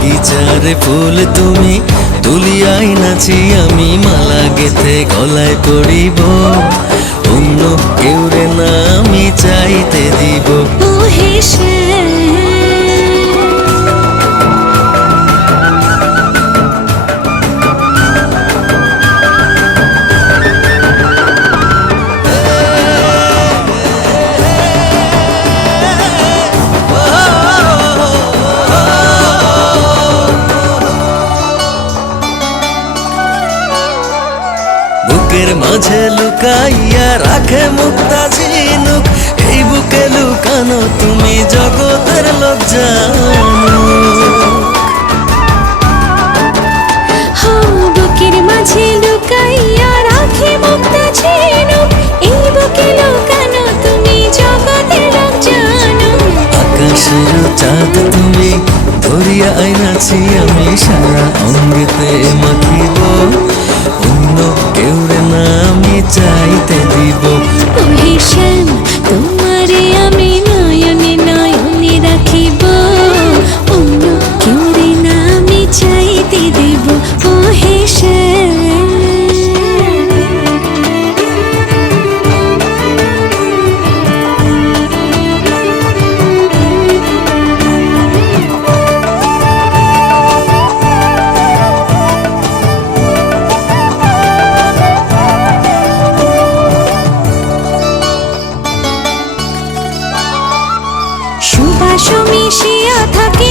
বাগিচারে ফুল তুমি তুলিয়াই নাচি আমি মালা গেথে গলায় পড়িব অন্য কেউ রে না আমি চাইতে দিব ও হেসে বুকের মাঝে লুকাইয়া রাখে মুক্তা ঝিনুক এই বুকে লুকানো তুমি জগতের লোক জানো বুকের মাঝে লুকাইয়া রাখে মুক্তা ঝিনুক এই বুকে লুকানো তুমি জগতের লোক জানো আকাশের চাঁদ তুমি ধরিয়া আইনাছি আমি সারা অঙ্গেতে মাখিব অন্য কেউ রে না আমি চাইতে দিব ও হেসেন তোমারে আমি নয়নে নয়নে রাখিব অন্য কেউ রে না আমি চাইতে দেব ও হেসেন সুবাস মিশিয়া থাকে